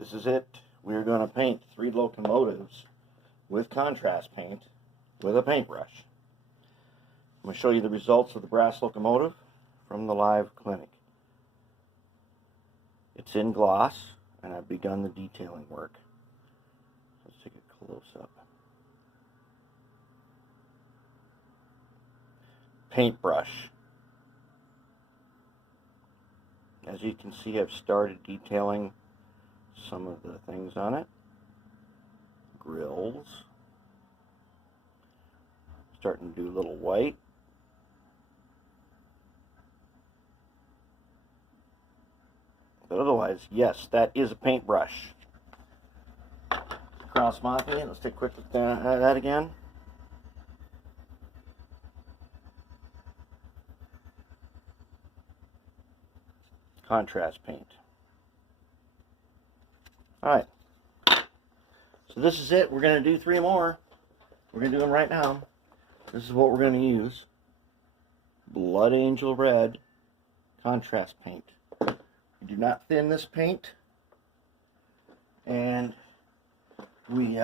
This is it. We're going to paint 3 locomotives with contrast paint with a paintbrush. I'm going to show you the results of the Brass Locomotive from the live clinic. It's in gloss, and I've begun the detailing work. Let's take a close-up. Paintbrush. As you can see, I've started detailing some of the things on it. Grills. Starting to do a little white. But otherwise, yes, that is a paintbrush. Cross mopping. Let's take a quick look at that again. Contrast paint. Alright, so this is it. We're going to do 3 more. We're going to do them right now. This is what we're going to use. Blood Angel Red contrast paint. We do not thin this paint, and we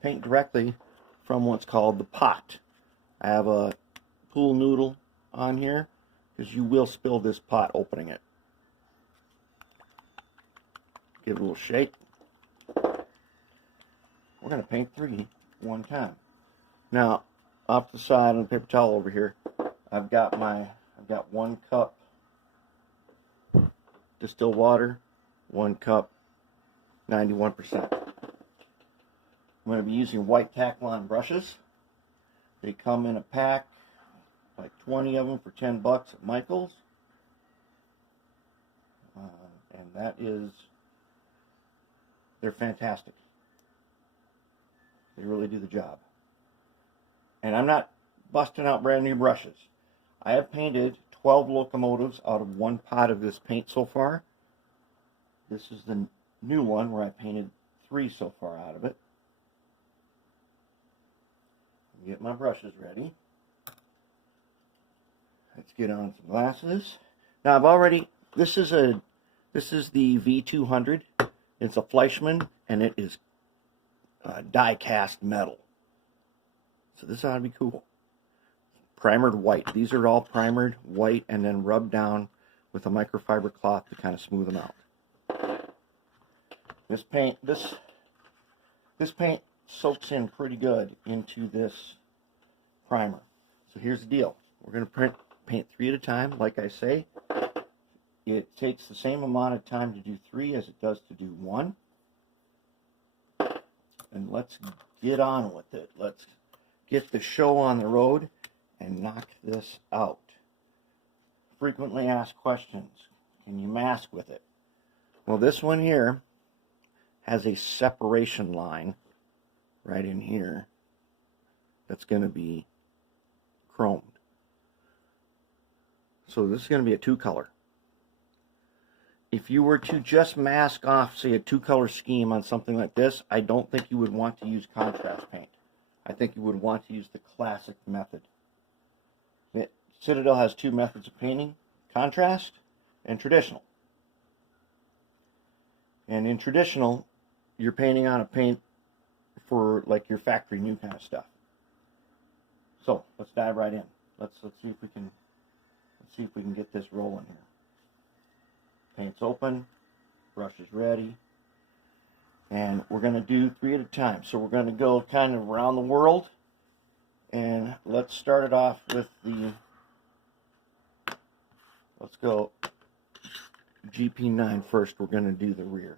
paint directly from what's called the pot. I have a pool noodle on here because you will spill this pot opening it. Give it a little shake. We're going to paint 3 one time. Now, off the side on the paper towel over here, I've got 1 cup distilled water, 1 cup 91%. I'm going to be using white Tacklon brushes. They come in a pack, like 20 of them for $10 at Michael's. And that is, they're fantastic. They really do the job. And I'm not busting out brand new brushes. I have painted 12 locomotives out of 1 pot of this paint so far. This is the new one where I painted 3 so far out of it. Get my brushes ready. Let's get on some glasses. Now I've already, this is the V200. It's a Fleischmann, and it is die cast metal. So this ought to be cool. Primered white. These are all primered white and then rubbed down with a microfiber cloth to kind of smooth them out. This paint soaks in pretty good into this primer. So here's the deal. We're going to paint 3 at a time. Like I say, it takes the same amount of time to do 3 as it does to do 1. And let's get on with it. Let's get the show on the road and knock this out. Frequently asked questions. Can you mask with it? Well, this one here has a separation line right in here that's going to be chromed. So this is going to be a 2-color. If you were to just mask off, say, a 2-color scheme on something like this, I don't think you would want to use contrast paint. I think you would want to use the classic method. Citadel has 2 methods of painting: contrast and traditional. And in traditional, you're painting on a paint for like your factory new kind of stuff. So let's dive right in. Let's see if we can get this rolling here. Paint's open, brush is ready, and we're going to do 3 at a time. So we're going to go kind of around the world, and let's start it off with let's go GP9 first. We're going to do the rear.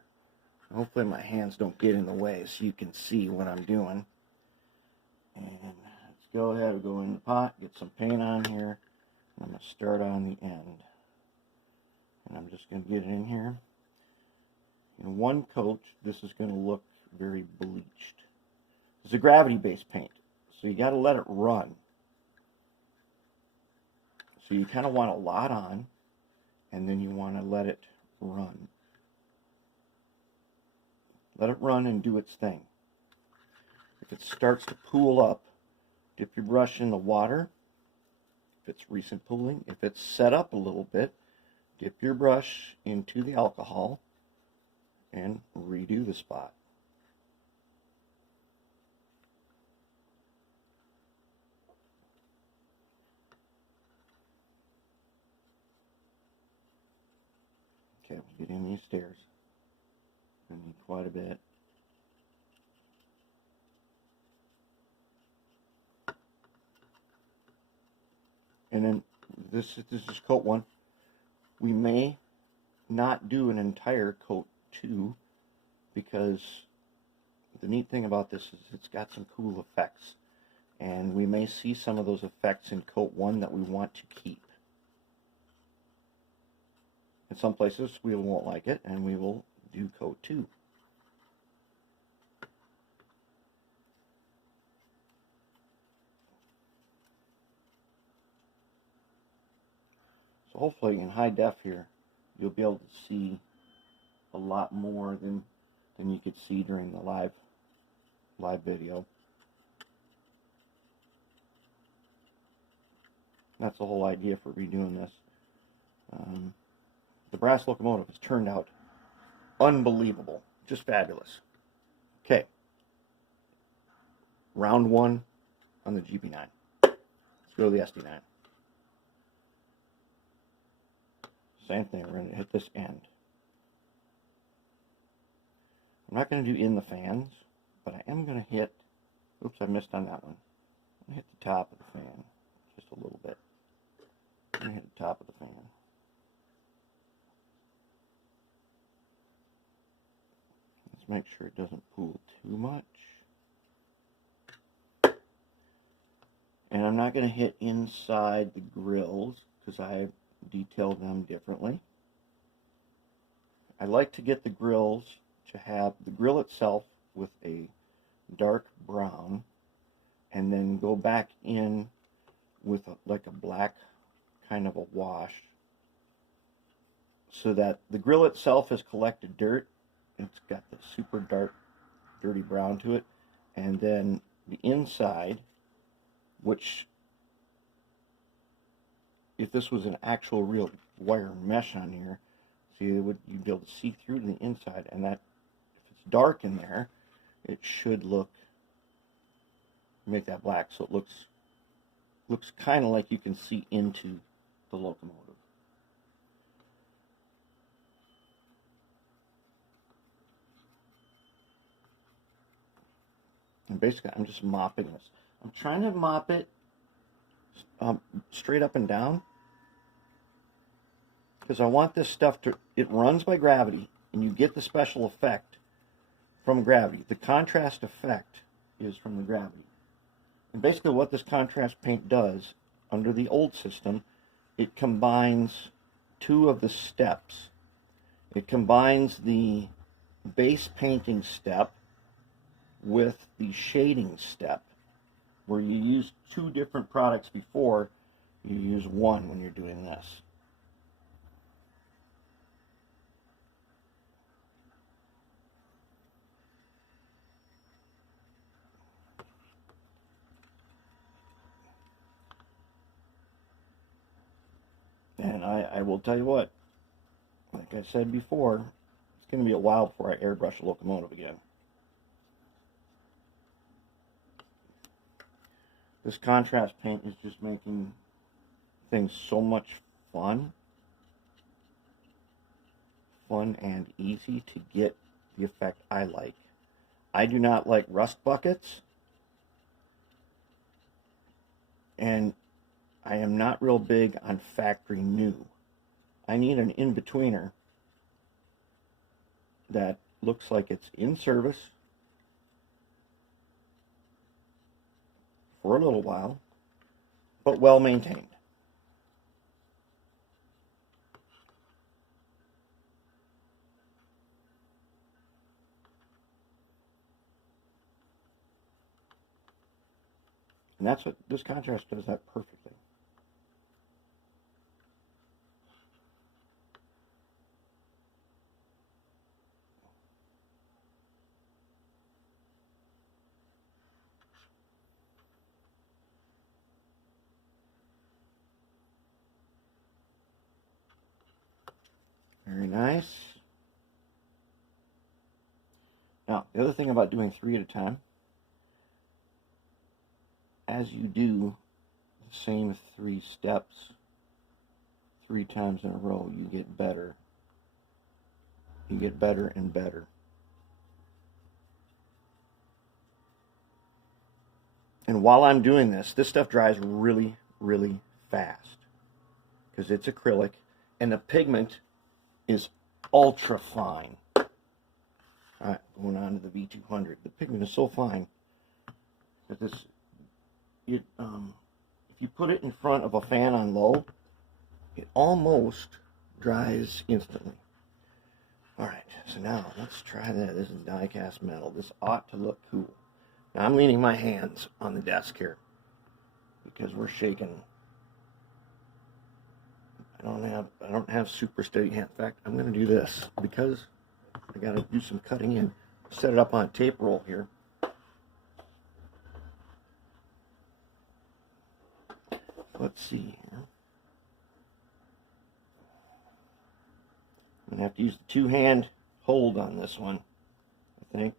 Hopefully my hands don't get in the way so you can see what I'm doing. And let's go ahead and go in the pot, get some paint on here. I'm going to start on the end. And I'm just going to get it in here. In 1 coat, this is going to look very bleached. It's a gravity-based paint, so you got to let it run. So you kind of want a lot on, and then you want to let it run. Let it run and do its thing. If it starts to pool up, dip your brush in the water. If it's recent pooling, if it's set up a little bit, dip your brush into the alcohol and redo the spot. Okay, we'll get in these stairs. I need quite a bit. And then this is coat 1. We may not do an entire coat 2 because the neat thing about this is it's got some cool effects. And we may see some of those effects in coat 1 that we want to keep. In some places we won't like it and we will do coat 2. So hopefully in high def here you'll be able to see a lot more than you could see during the live video. That's the whole idea for redoing this. The Brass Locomotive has turned out unbelievable, just fabulous. Okay, round 1 on the GP9. Let's go to the SD9. Same thing, we're going to hit this end. I'm not going to do in the fans, but I am going to hit, oops, I missed on that one. I'm going to hit the top of the fan, just a little bit. I'm going to hit the top of the fan. Let's make sure it doesn't pool too much. And I'm not going to hit inside the grills because I detail them differently. I like to get the grills to have the grill itself with a dark brown and then go back in with like a black kind of a wash so that the grill itself has collected dirt. It's got the super dark dirty brown to it, and then the inside, which if this was an actual real wire mesh on here, see, you'd be able to see through to the inside, and that if it's dark in there, it should make that black, so it looks kind of like you can see into the locomotive. And basically, I'm just mopping this. I'm trying to mop it straight up and down because I want this stuff to, it runs by gravity and you get the special effect from gravity. The contrast effect is from the gravity. And basically what this contrast paint does under the old system, it combines 2 of the steps. It combines the base painting step with the shading step, where you use 2 different products before, you use 1 when you're doing this. And I will tell you what, like I said before, it's going to be a while before I airbrush a locomotive again. This contrast paint is just making things so much fun and easy to get the effect I like. I do not like rust buckets, and I am not real big on factory new. I need an in-betweener that looks like it's in service for a little while, but well maintained. And that's what this contrast does, that perfectly. Very nice. Now, the other thing about doing 3 at a time, as you do the same 3 steps 3 times in a row, you get better. You get better and better. And while I'm doing this stuff dries really, really fast because it's acrylic and the pigment is ultra fine. All right, going on to the V200. The pigment is so fine that if you put it in front of a fan on low, it almost dries instantly. All right, so now let's try that. This is die-cast metal. This ought to look cool. Now I'm leaning my hands on the desk here because we're shaking. I don't have super steady hands. In fact, I'm going to do this because I got to do some cutting in. Set it up on a tape roll here. Let's see here. I'm going to have to use the 2-hand hold on this one, I think.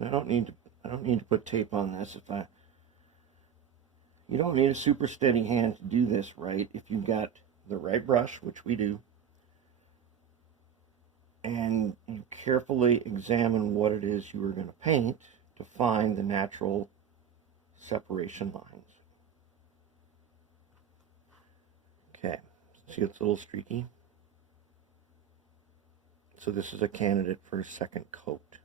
I don't need to put tape on this. You don't need a super steady hand to do this right if you've got the right brush, which we do, and you carefully examine what it is you are going to paint to find the natural separation lines. Okay, see it's a little streaky. So this is a candidate for a second coat.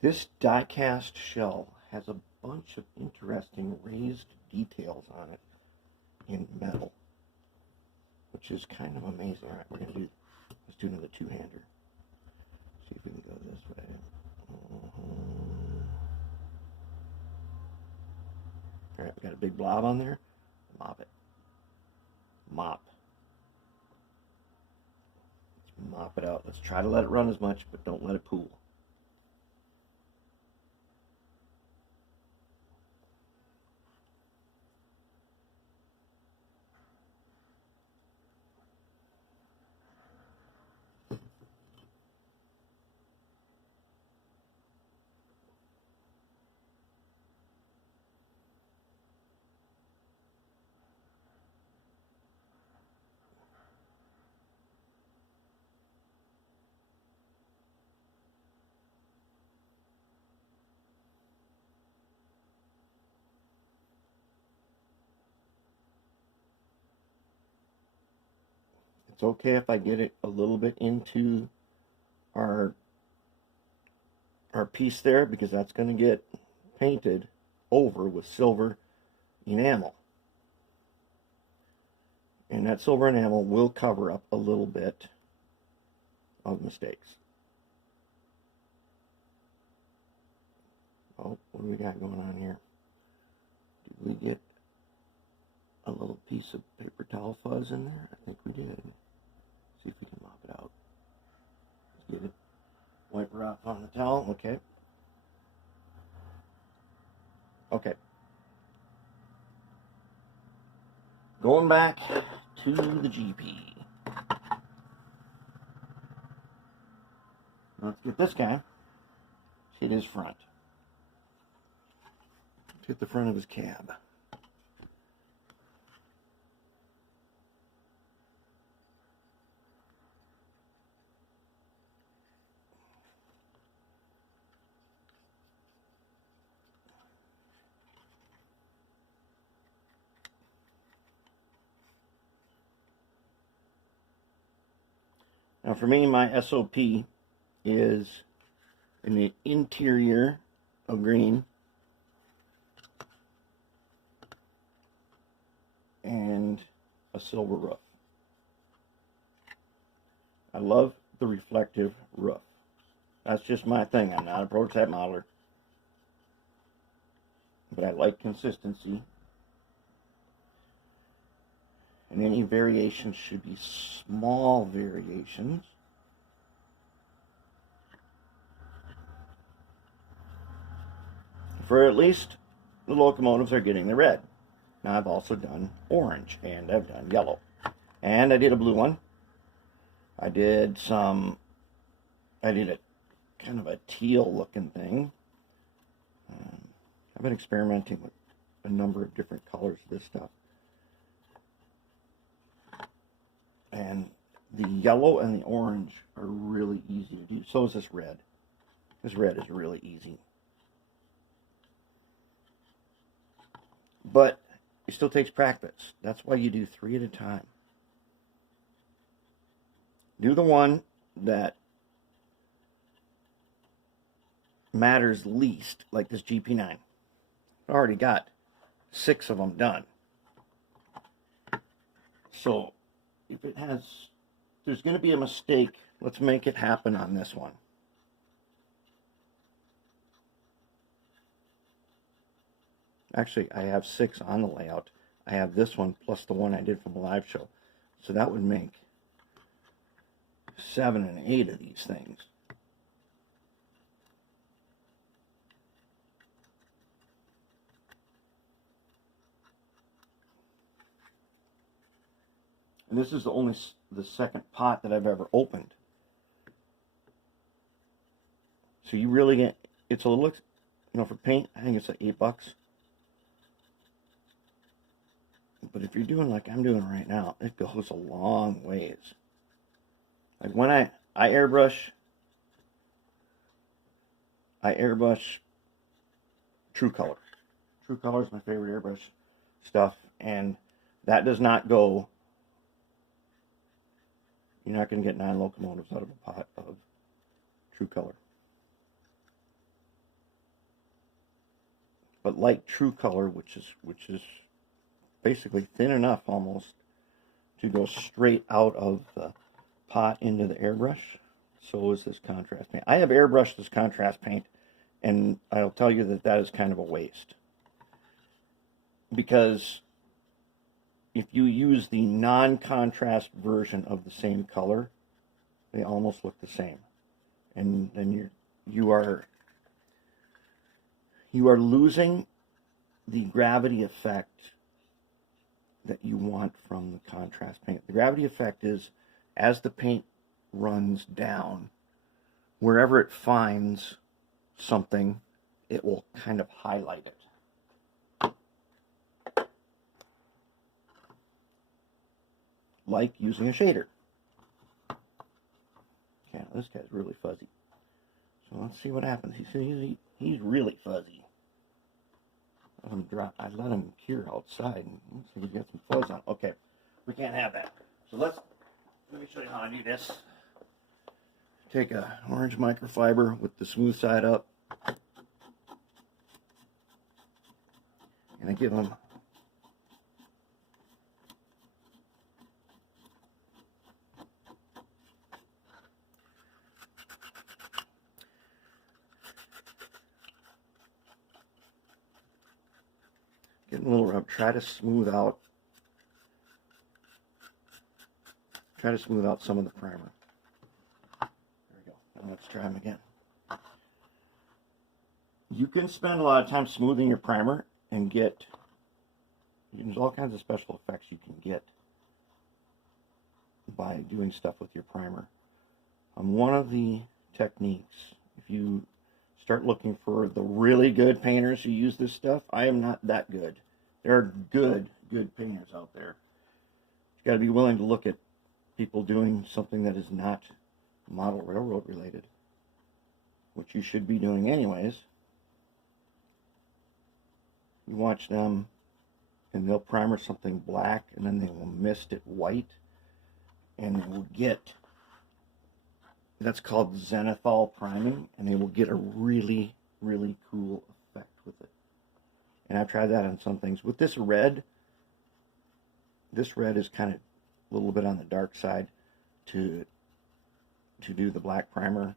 This die-cast shell has a bunch of interesting raised details on it in metal, which is kind of amazing. All right, let's do another 2-hander. See if we can go this way. All right, we got a big blob on there. Mop it. Mop. Let's mop it out. Let's try to let it run as much, but don't let it pool. It's okay if I get it a little bit into our piece there because that's going to get painted over with silver enamel. And that silver enamel will cover up a little bit of mistakes. Oh, what do we got going on here? Did we get a little piece of paper towel fuzz in there? I think we did. See if we can mop it out. Let's get it. Wipe her off on the towel. Okay. Okay. Going back to the GP. Let's get this guy. Hit his front. Let's hit the front of his cab. Now for me, my SOP is in the interior of green and a silver roof. I love the reflective roof. That's just my thing. I'm not a prototype modeler, but I like consistency And any variations should be small variations. For at least the locomotives are getting the red. Now I've also done orange and I've done yellow. And I did a blue one. I did a kind of a teal looking thing. I've been experimenting with a number of different colors of this stuff. And the yellow and the orange are really easy to do. So is this red. This red is really easy. But it still takes practice. That's why you do 3 at a time. Do the one that matters least, like this GP9. I already got 6 of them done. So if there's going to be a mistake, let's make it happen on this one. Actually, I have 6 on the layout. I have this one plus the one I did from a live show. So that would make 7 and 8 of these things. And this is the second pot that I've ever opened. So you really get, it's a little, for paint, I think it's like $8. But if you're doing like I'm doing right now, it goes a long ways. Like when I airbrush True Color. True Color is my favorite airbrush stuff, and that does not go, you're not going to get 9 locomotives out of a pot of True Color. But like True Color, which is basically thin enough almost to go straight out of the pot into the airbrush, so is this contrast paint. I have airbrushed this contrast paint, and I'll tell you that is kind of a waste. Because if you use the non-contrast version of the same color, they almost look the same. And then you are losing the gravity effect that you want from the contrast paint. The gravity effect is, as the paint runs down, wherever it finds something, it will kind of highlight it. Like using a shader. Okay, this guy's really fuzzy. So let's see what happens. He's really fuzzy. I let him cure outside, and looks like he's got some fuzz on. Okay, we can't have that. So let me show you how to do this. Take an orange microfiber with the smooth side up, and I give him a little rub. Try to smooth out some of the primer. There we go. Now let's try them again. You can spend a lot of time smoothing your primer and there's all kinds of special effects you can get by doing stuff with your primer. One of the techniques, if you start looking for the really good painters who use this stuff, I am not that good. There are good painters out there. You've got to be willing to look at people doing something that is not model railroad related, which you should be doing anyways. You watch them, and they'll primer something black, and then they will mist it white, and they will get, that's called zenithal priming, and they will get a really, really cool effect with it. And I've tried that on some things. With this red is kind of a little bit on the dark side to do the black primer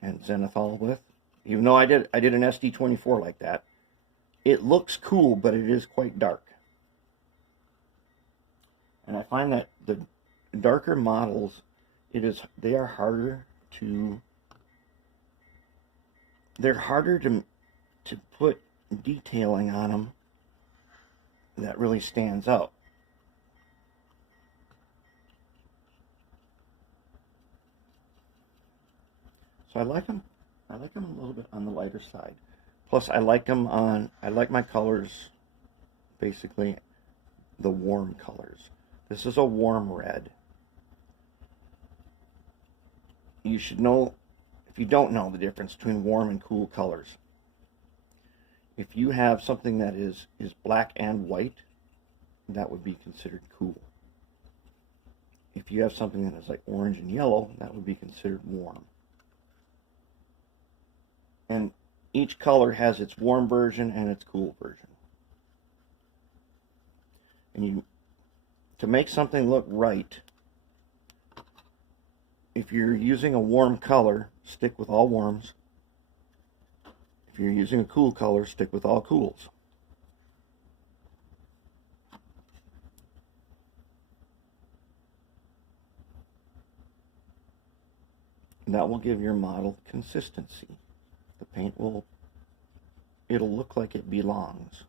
and zenithal with. Even though I did an SD24 like that, it looks cool, but it is quite dark. And I find that the darker models, they are harder to put detailing on them that really stands out. So I like them a little bit on the lighter side. Plus I like my colors, basically the warm colors. This is a warm red. You should know, if you don't know the difference between warm and cool colors, if you have something that is black and white, that would be considered cool. If you have something that is like orange and yellow, that would be considered warm. And each color has its warm version and its cool version. And to make something look right, if you're using a warm color, stick with all warms. If you're using a cool color, stick with all cools. And that will give your model consistency. The paint it'll look like it belongs.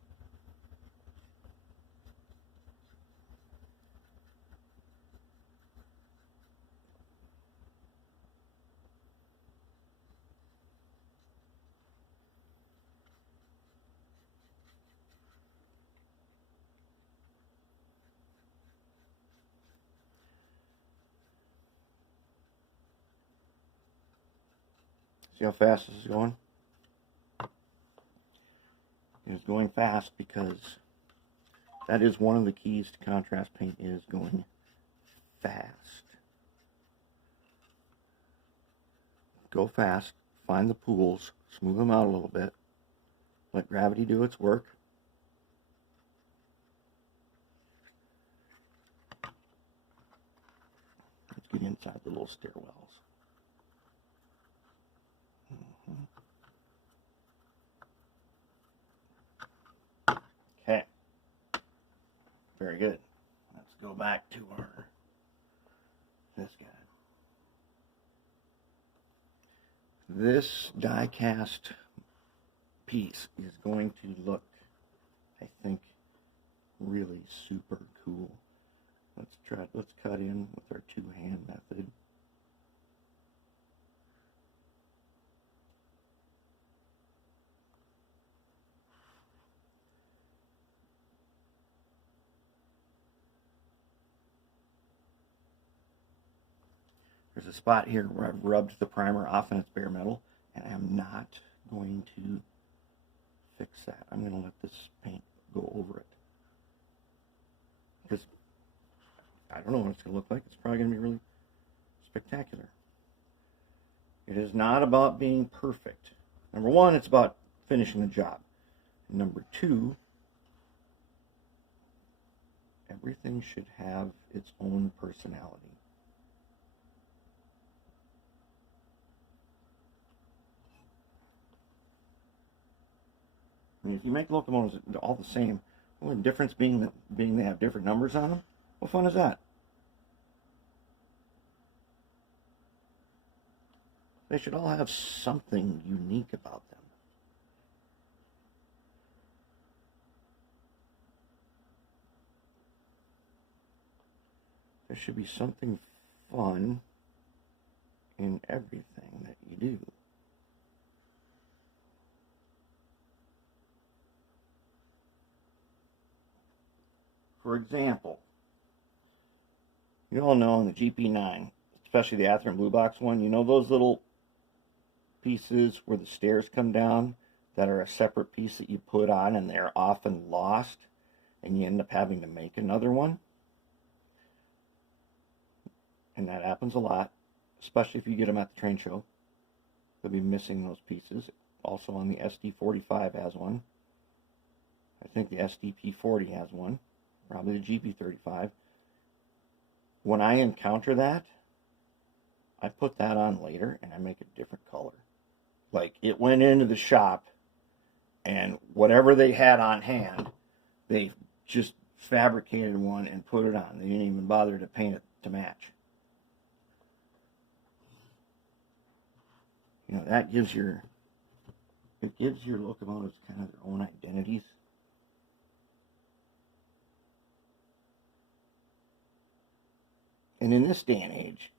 See how fast this is going? It's going fast because that is one of the keys to contrast paint, is going fast. Go fast, find the pools, smooth them out a little bit, let gravity do its work. Let's get inside the little stairwells. Okay, very good. Let's go back to this guy. This die cast piece is going to look, I think, really super cool. Let's cut in with our two-hand method. There's a spot here where I've rubbed the primer off and it's bare metal, and I'm not going to fix that. I'm going to let this paint go over it. Because I don't know what it's going to look like. It's probably going to be really spectacular. It is not about being perfect. Number one, it's about finishing the job. Number two, everything should have its own personality. I mean, if you make locomotives all the same, well, the difference being they have different numbers on them, what fun is that? They should all have something unique about them. There should be something fun in everything that you do. For example, you all know on the GP9, especially the Athearn Blue Box one, you know those little pieces where the stairs come down that are a separate piece that you put on and they're often lost and you end up having to make another one? And that happens a lot, especially if you get them at the train show. They'll be missing those pieces. Also on the SD45 has one. I think the SDP40 has one. Probably the GP35. When I encounter that, I put that on later and I make a different color. Like, it went into the shop and whatever they had on hand, they just fabricated one and put it on. They didn't even bother to paint it to match. You know, that gives your, it gives your locomotives kind of their own identities. And in this day and age,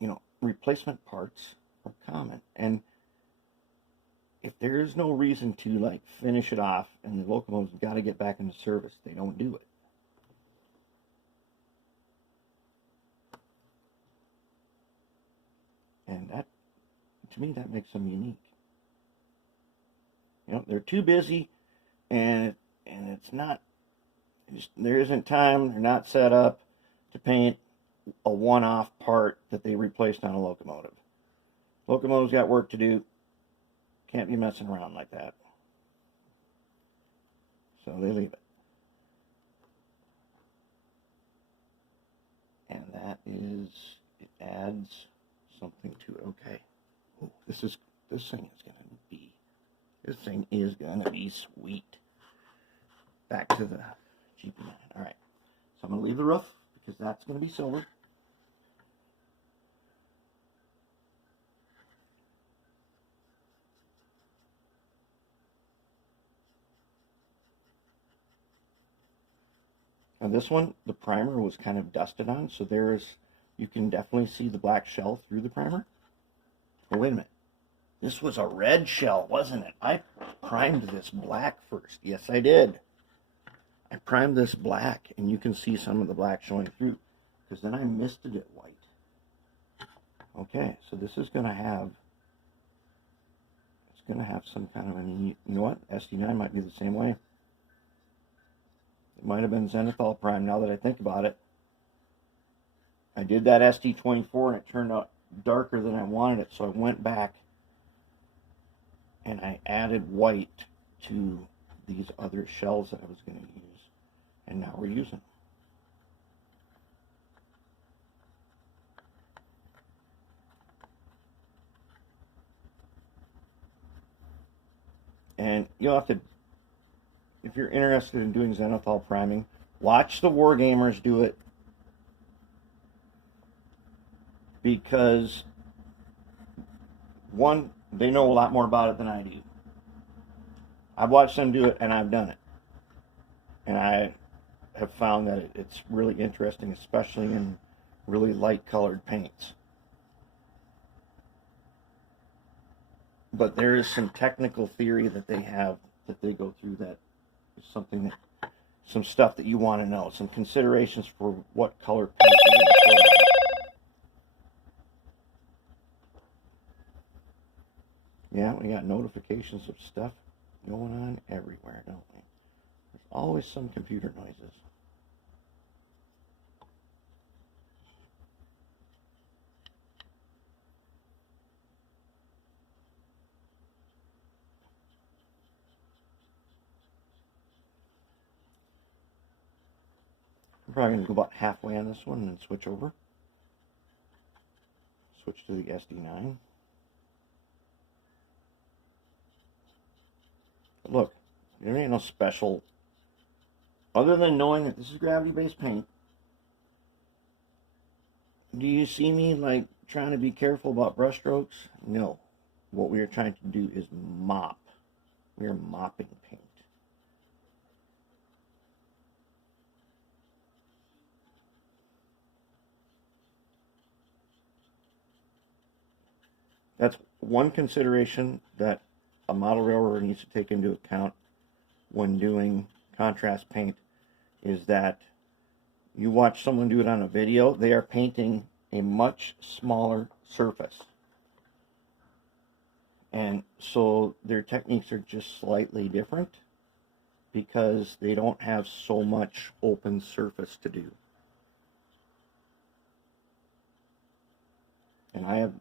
you know, replacement parts are common. And if there is no reason to, like, finish it off and the locomotive's got to get back into service, they don't do it. And that, to me, that makes them unique. You know, they're too busy, and it's not, there isn't time, they're not set up to paint a one-off part that they replaced on a locomotive. Locomotive's got work to do. Can't be messing around like that. So they leave it. And that is, it adds something to it. Okay. Ooh, this thing is gonna be sweet. Back to the GP9. All right. So I'm gonna leave the roof because that's gonna be silver. Now this one, the primer was kind of dusted on, so you can definitely see the black shell through the primer. Oh, wait a minute. This was a red shell, wasn't it? I primed this black first. Yes, I did. I primed this black, and you can see some of the black showing through, because then I misted it white. Okay, so this is going to have, it's going to have some kind of you know what? SD9 might be the same way. It might have been zenithal prime, now that I think about it. I did that SD24 and it turned out darker than I wanted it, so I went back and I added white to these other shells that I was going to use, and now we're using them. And you'll have to, if you're interested in doing zenithal priming, watch the Wargamers do it, because one, they know a lot more about it than I do. I've watched them do it and I've done it, and I have found that it's really interesting, especially in really light colored paints. But there is some technical theory that they have, that they go through, that is something that, some stuff that you want to know, some considerations for what color paint you're going to put on. Yeah, we got notifications of stuff going on everywhere, don't we? There's always some computer noises. I'm probably going to go about halfway on this one and then switch over. Switch to the SD9. But look, there ain't no special, other than knowing that this is gravity-based paint. Do you see me like trying to be careful about brush strokes? No. What we are trying to do is mop. We are mopping paint. That's one consideration that a model railroader needs to take into account when doing contrast paint, is that you watch someone do it on a video, they are painting a much smaller surface. And so their techniques are just slightly different because they don't have so much open surface to do. And I have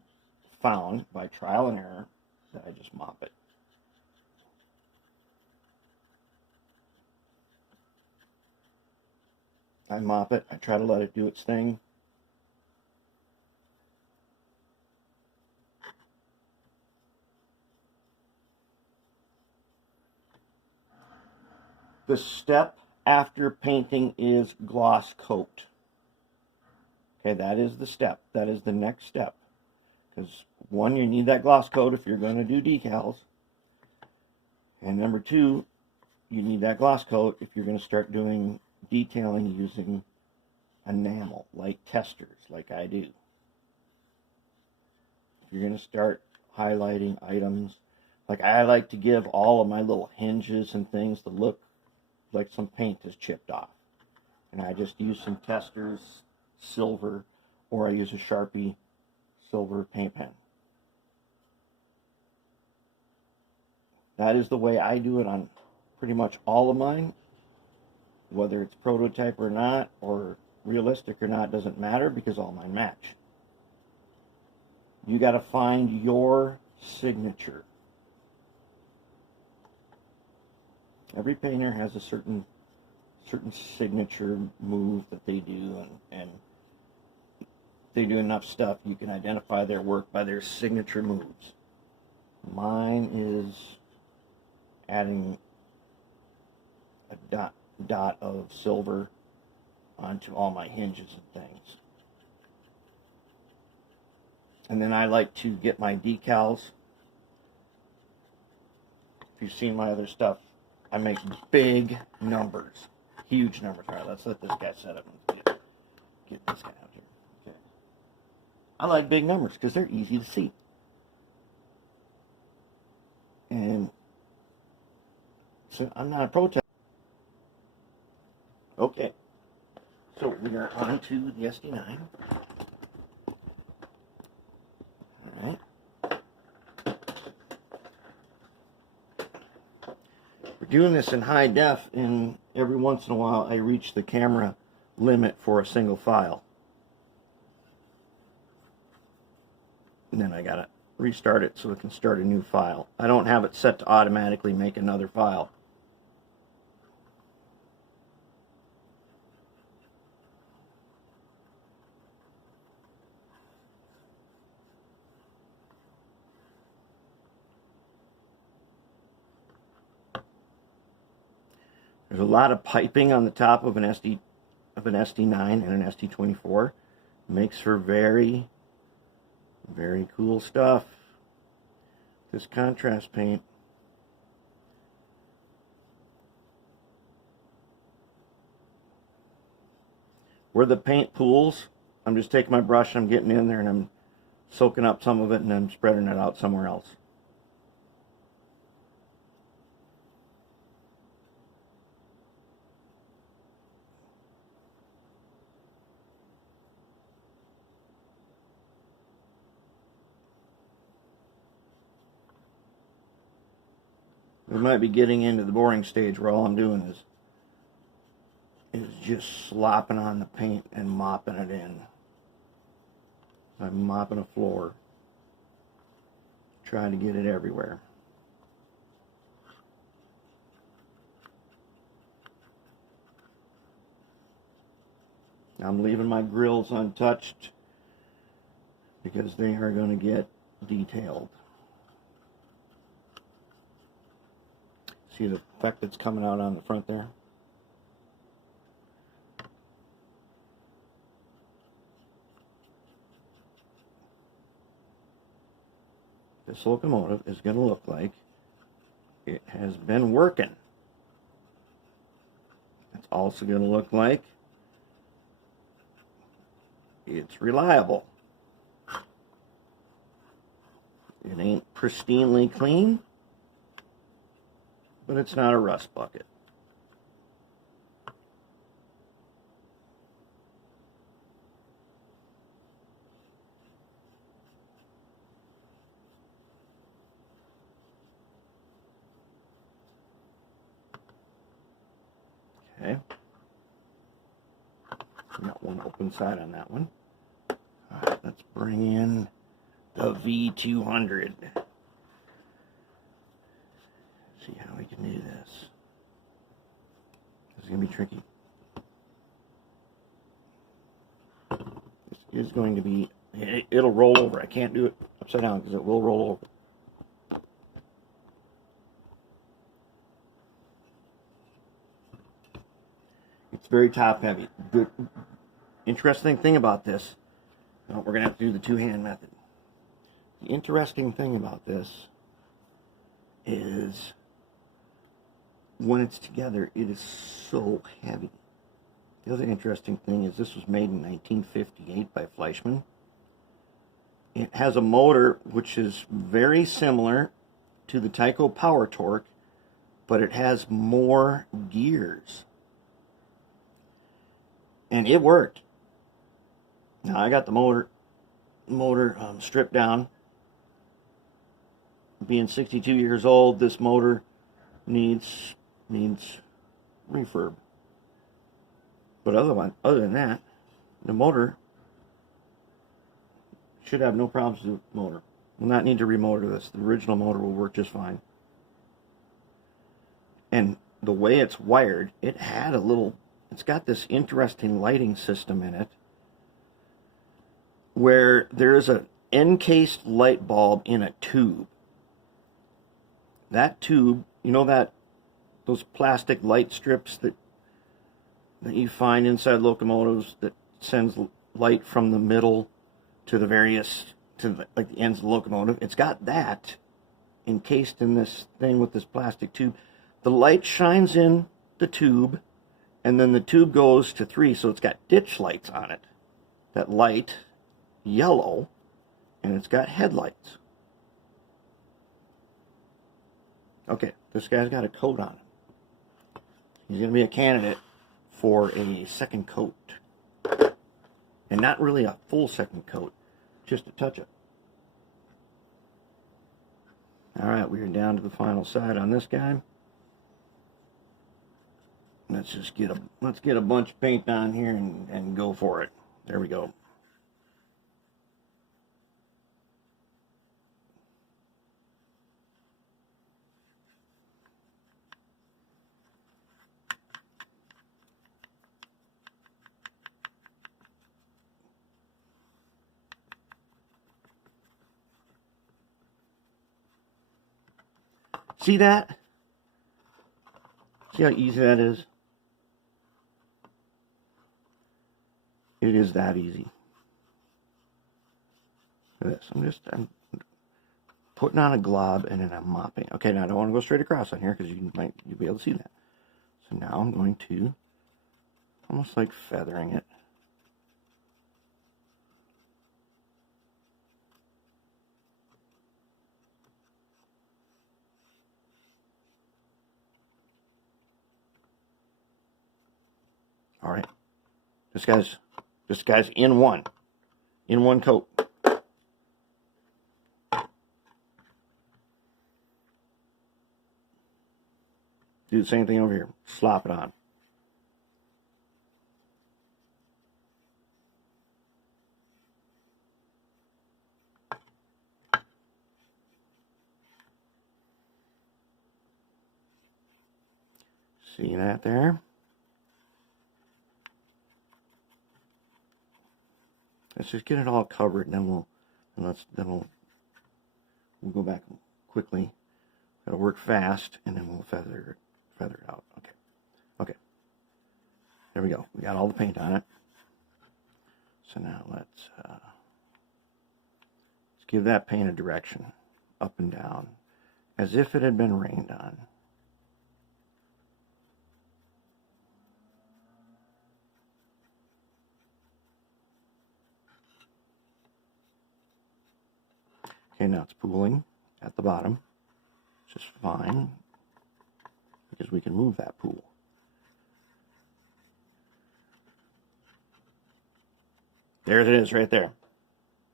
found by trial and error that I just mop it. I mop it, I try to let it do its thing. The step after painting is gloss coat. Okay, that is the step. That is the next step. Because one, you need that gloss coat if you're going to do decals. And number two, you need that gloss coat if you're going to start doing detailing using enamel, like testers, like I do. If you're going to start highlighting items, like I like to give all of my little hinges and things to look like some paint is chipped off. And I just use some testers, silver, or I use a Sharpie silver paint pen. That is the way I do it on pretty much all of mine. Whether it's prototype or not, or realistic or not, doesn't matter because all mine match. You got to find your signature. Every painter has a certain signature move that they do, and they do enough stuff you can identify their work by their signature moves. Mine is adding a dot of silver onto all my hinges and things. And then I like to get my decals. If you've seen my other stuff, I make big numbers, huge numbers. All right, let's let this guy set up and get this guy out here. Okay. I like big numbers because they're easy to see. And so I'm not a protester. Okay, so we are on to the SD9. All right. We're doing this in high def, and every once in a while I reach the camera limit for a single file. And then I gotta restart it so it can start a new file. I don't have it set to automatically make another file. There's a lot of piping on the top of an SD9 and an SD24. Makes for very, very cool stuff. This contrast paint. Where the paint pools, I'm just taking my brush, I'm getting in there and I'm soaking up some of it and then spreading it out somewhere else. We might be getting into the boring stage where all I'm doing is just slopping on the paint and mopping it in. I'm mopping a floor, trying to get it everywhere. I'm leaving my grills untouched because they are going to get detailed. See the effect that's coming out on the front there? This locomotive is going to look like it has been working. It's also going to look like it's reliable. It ain't pristinely clean, but it's not a rust bucket. Okay. Got one open side on that one. Alright, let's bring in the V200. See how we can do this. This is going to be tricky. This is going to be, it'll roll over. I can't do it upside down because it will roll over. It's very top heavy. Good. Interesting thing about this, we're going to have to do the two-hand method. The interesting thing about this is when it's together, it is so heavy. The other interesting thing is this was made in 1958 by Fleischmann. It has a motor which is very similar to the Tyco Power Torque, but it has more gears. And it worked. Now I got the motor stripped down. Being 62 years old, this motor needs refurb. But other than that, the motor should have no problems with the motor. Will not need to remotor this. The original motor will work just fine. And the way it's wired, it's got this interesting lighting system in it where there's an encased light bulb in a tube. That tube, you know those plastic light strips that you find inside locomotives that sends light from the middle to the like the ends of the locomotive. It's got that encased in this thing with this plastic tube. The light shines in the tube, and then the tube goes to 3, so it's got ditch lights on it that light yellow, and it's got headlights. Okay, this guy's got a coat on him. He's going to be a candidate for a second coat. And not really a full second coat, just a touch-up. Alright, we are down to the final side on this guy. Let's get a bunch of paint on here and go for it. There we go. See that? See how easy that is? It is that easy. Look at this. I'm putting on a glob and then I'm mopping. Okay, now I don't want to go straight across on here because you'll be able to see that. So now I'm going to almost like feathering it. All right, this guy's in one coat. Do the same thing over here. Slop it on. See that there? Let's just get it all covered, and then we'll go back quickly. Gotta work fast, and then we'll feather it out. Okay. There we go. We got all the paint on it. So now let's give that paint a direction, up and down, as if it had been rained on. Okay, now it's pooling at the bottom, which is fine, because we can move that pool. There it is right there.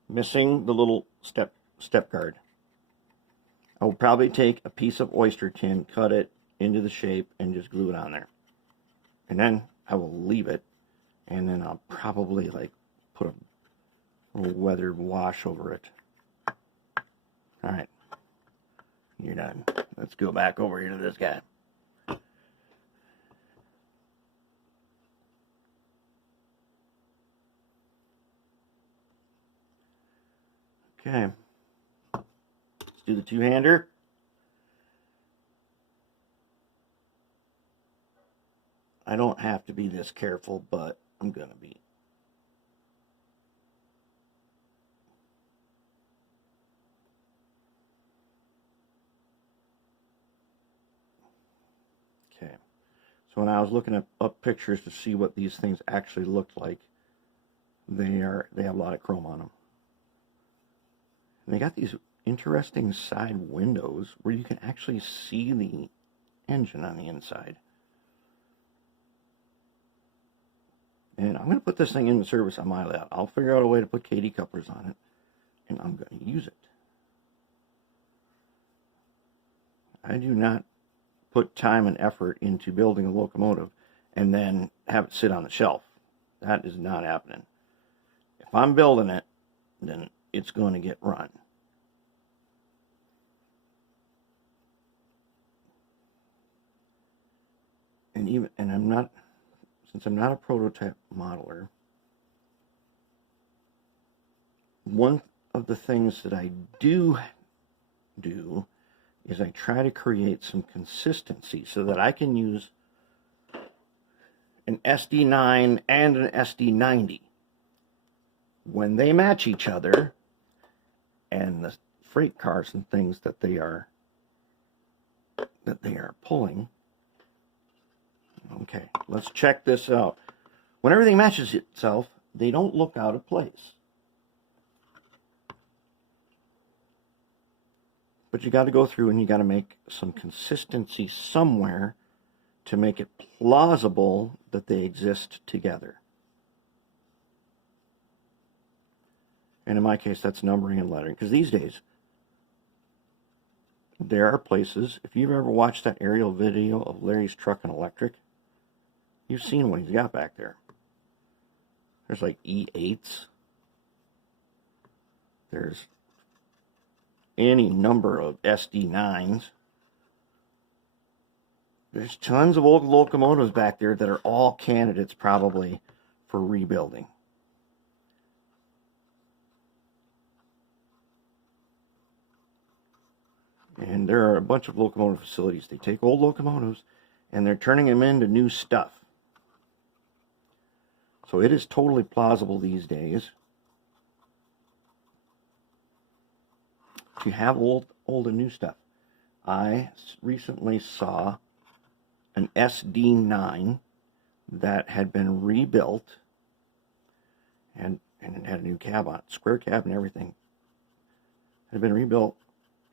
Missing the little step guard. I will probably take a piece of oyster tin, cut it into the shape, and just glue it on there. And then I will leave it, and then I'll probably like put a little weathered wash over it. Alright, you're done. Let's go back over here to this guy. Okay, let's do the two-hander. I don't have to be this careful, but I'm going to be. Okay. So when I was looking up pictures to see what these things actually looked like, they have a lot of chrome on them. And they got these interesting side windows where you can actually see the engine on the inside. And I'm going to put this thing in service on my lap. I'll figure out a way to put KD couplers on it, and I'm going to use it. I do not put time and effort into building a locomotive and then have it sit on the shelf. That is not happening. If I'm building it, then it's going to get run. And I'm not, since I'm not a prototype modeler, one of the things that I do is I try to create some consistency so that I can use an SD9 and an SD90 when they match each other, and the freight cars and things that they are pulling. Okay, let's check this out. When everything matches itself, they don't look out of place. But you got to go through and you got to make some consistency somewhere to make it plausible that they exist together. And in my case, that's numbering and lettering. Because these days, there are places, if you've ever watched that aerial video of Larry's Truck and Electric, you've seen what he's got back there. There's like E8s. There's any number of SD9s. There's tons of old locomotives back there that are all candidates probably for rebuilding. And there are a bunch of locomotive facilities. They take old locomotives and they're turning them into new stuff. So it is totally plausible these days to have old and new stuff. I recently saw an SD9 that had been rebuilt and it had a new cab on it, square cab and everything. It had been rebuilt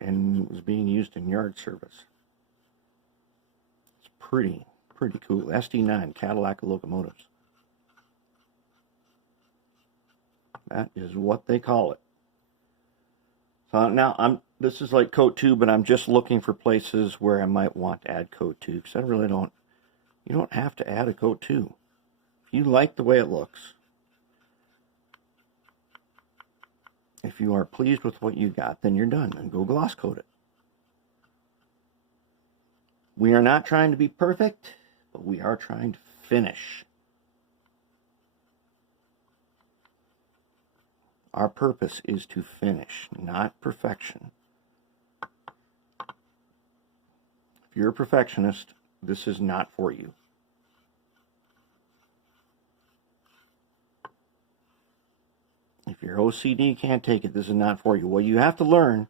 and was being used in yard service. It's pretty cool. SD9 Cadillac locomotives. That is what they call it. So now this is like Code 2, but I'm just looking for places where I might want to add Code 2, because I really don't. You don't have to add a Code 2. If you like the way it looks, if you are pleased with what you got, then you're done, and go gloss coat it. We are not trying to be perfect, but we are trying to finish. Our purpose is to finish, not perfection. If you're a perfectionist, this is not for you. If your OCD can't take it, this is not for you. Well, you have to learn.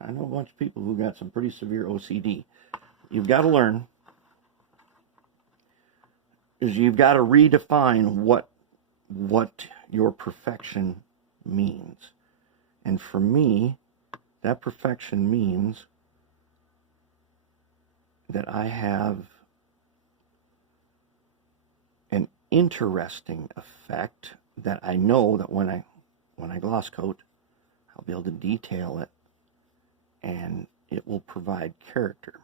I know a bunch of people who got some pretty severe OCD. You've got to learn is you've got to redefine what your perfection means. And for me, that perfection means that I have an interesting effect that I know that when I gloss coat, I'll be able to detail it and it will provide character.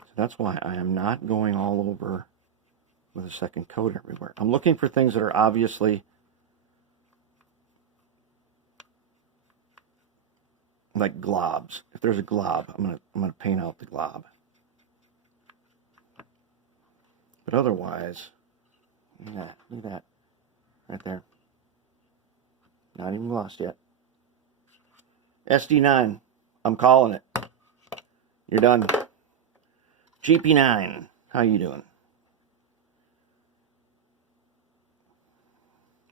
So that's why I am not going all over with a second coat everywhere. I'm looking for things that are obviously like globs. If there's a glob, I'm gonna paint out the glob. But otherwise, look at that, right there. Not even glossed yet. SD9, I'm calling it. You're done. GP9, how you doing?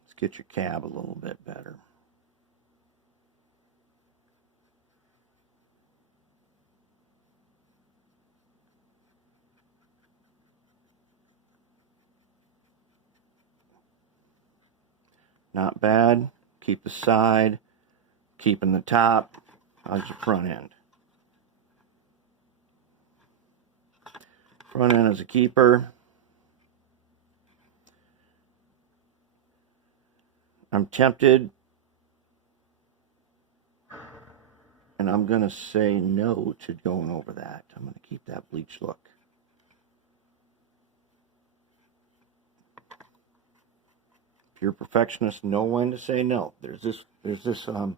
Let's get your cab a little bit better. Not bad. Keep the side, keeping the top. How's your front end? Front end is a keeper. I'm tempted, and I'm going to say no to going over that. I'm going to keep that bleach look. If you're a perfectionist, know when to say no. There's this kind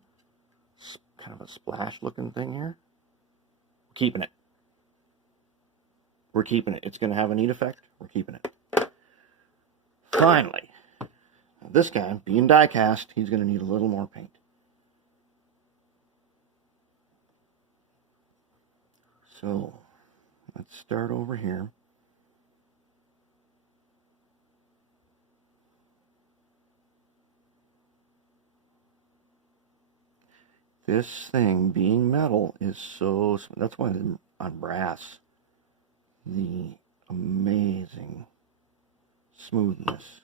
of a splash looking thing here. We're keeping it. We're keeping it. It's going to have a neat effect. We're keeping it. Finally, this guy, being die cast, he's going to need a little more paint. So, let's start over here. This thing, being metal, is so... That's why on brass, the amazing smoothness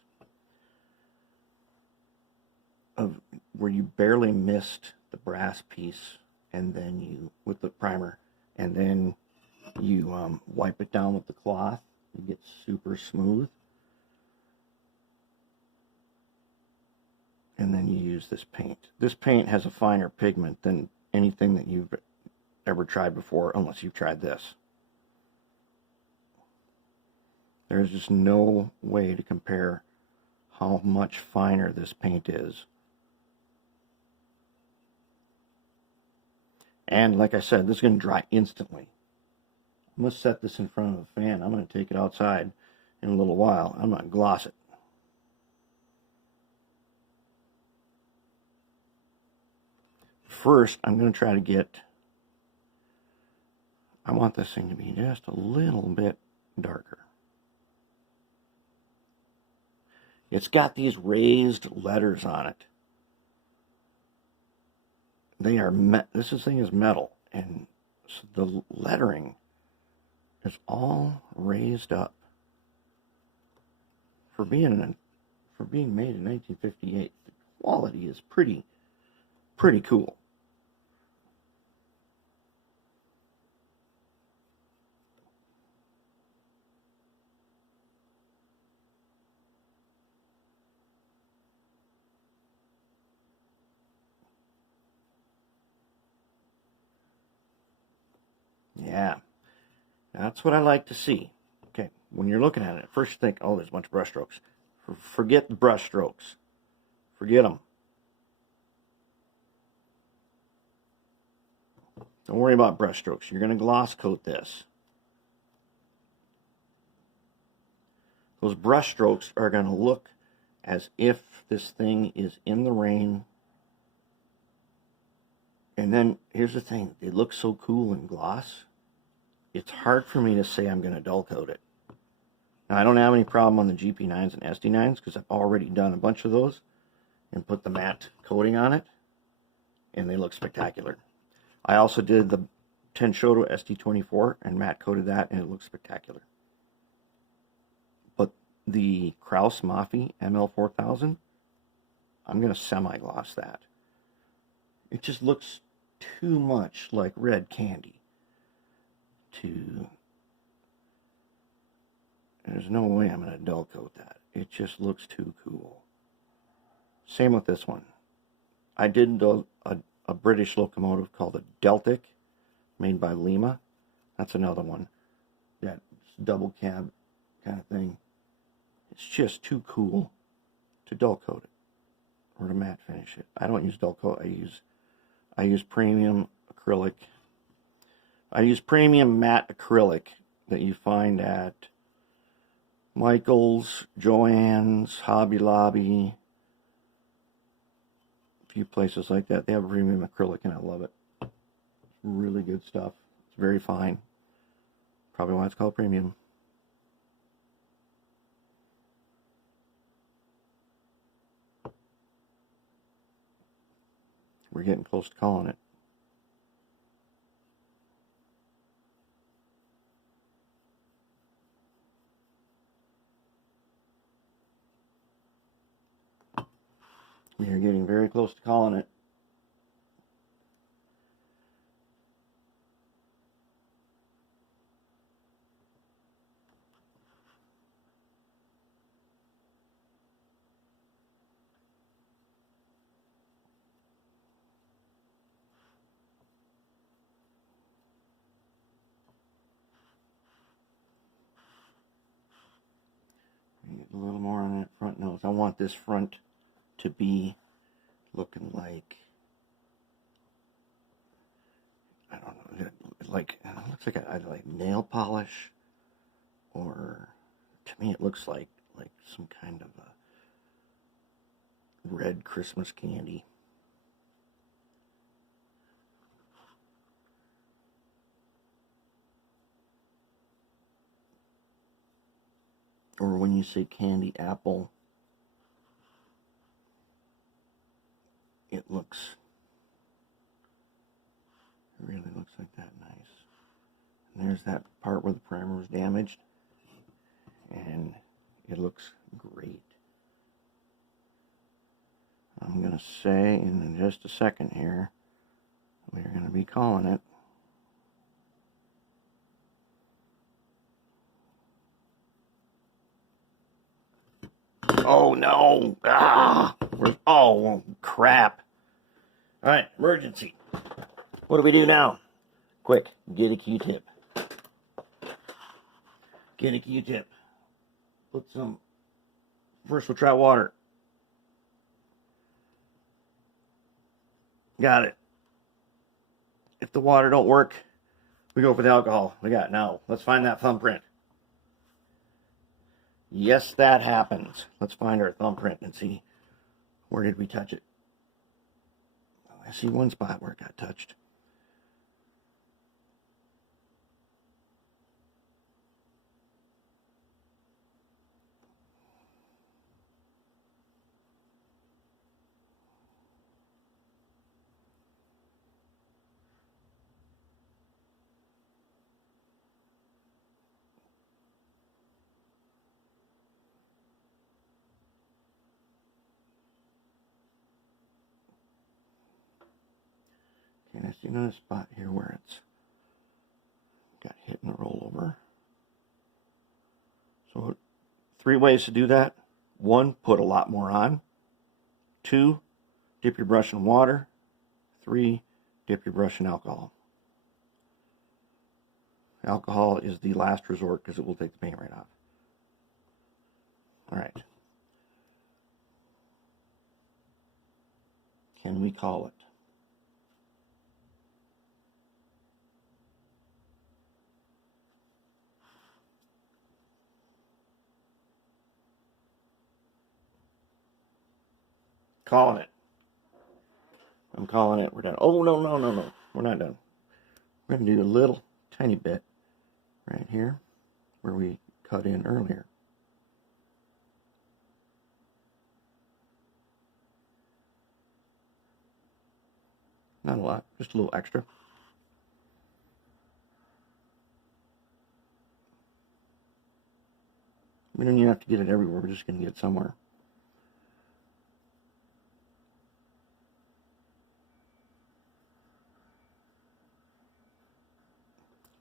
of where you barely missed the brass piece, and then you, with the primer, and then you wipe it down with the cloth, you get super smooth. And then you use this paint. This paint has a finer pigment than anything that you've ever tried before, unless you've tried this. There's just no way to compare how much finer this paint is. And like I said, this is going to dry instantly. I'm going to set this in front of the fan. I'm going to take it outside in a little while. I'm going to gloss it. First, I'm going to try to get... I want this thing to be just a little bit darker. It's got these raised letters on it. They are this thing is metal, and so the lettering is all raised up. For being made in 1958, the quality is pretty cool. Yeah, that's what I like to see. Okay, when you're looking at it, first you think, oh, there's a bunch of brush strokes. Forget the brush strokes. Forget them. Don't worry about brush strokes. You're going to gloss coat this. Those brush strokes are going to look as if this thing is in the rain. And then, here's the thing. They look so cool in gloss. It's hard for me to say I'm going to dull coat it. Now, I don't have any problem on the GP9s and SD9s because I've already done a bunch of those and put the matte coating on it, and they look spectacular. I also did the Tenshoto SD24 and matte coated that, and it looks spectacular. But the Kraus Mafia ML4000, I'm going to semi-gloss that. It just looks too much like red candy. There's no way I'm going to dull coat that. It just looks too cool. Same with this one. I did a British locomotive called a Deltic, made by Lima. That's another one. That double cab kind of thing. It's just too cool to dull coat it or to matte finish it. I don't use dull coat. I use premium acrylic. I use premium matte acrylic that you find at Michael's, Joann's, Hobby Lobby, a few places like that. They have premium acrylic and I love it. It's really good stuff. It's very fine. Probably why it's called premium. We're getting close to calling it. We are getting very close to calling it. A little more on that front nose. I want this front to be looking like, I don't know, like, it looks like either like nail polish, or to me it looks like some kind of a red Christmas candy. Or when you say candy apple, it really looks like that nice. And there's that part where the primer was damaged, and it looks great. I'm going to say in just a second here, we're going to be calling it. Oh no! Ah! Oh crap! All right, emergency. What do we do now? Quick, get a Q-tip. Get a Q-tip. Put some. First, we'll try water. Got it. If the water don't work, we go for the alcohol. We got it. Now, let's find that thumbprint. Yes, that happens. Let's find our thumbprint and see where did we touch it. I see one spot where it got touched. And I see another spot here where it's got hit in the rollover. So 3 ways to do that. 1, put a lot more on. 2, dip your brush in water. 3, dip your brush in alcohol. Alcohol is the last resort because it will take the paint right off. All right. Can we call it? Calling it. I'm calling it. We're done. Oh, no. We're not done. We're going to do a little tiny bit right here where we cut in earlier. Not a lot, just a little extra. We don't even have to get it everywhere. We're just going to get it somewhere.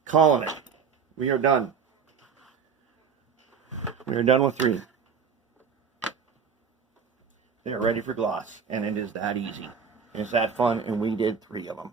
Calling it. We are done. We are done with 3. They are ready for gloss, and it is that easy. And it's that fun, and we did 3 of them.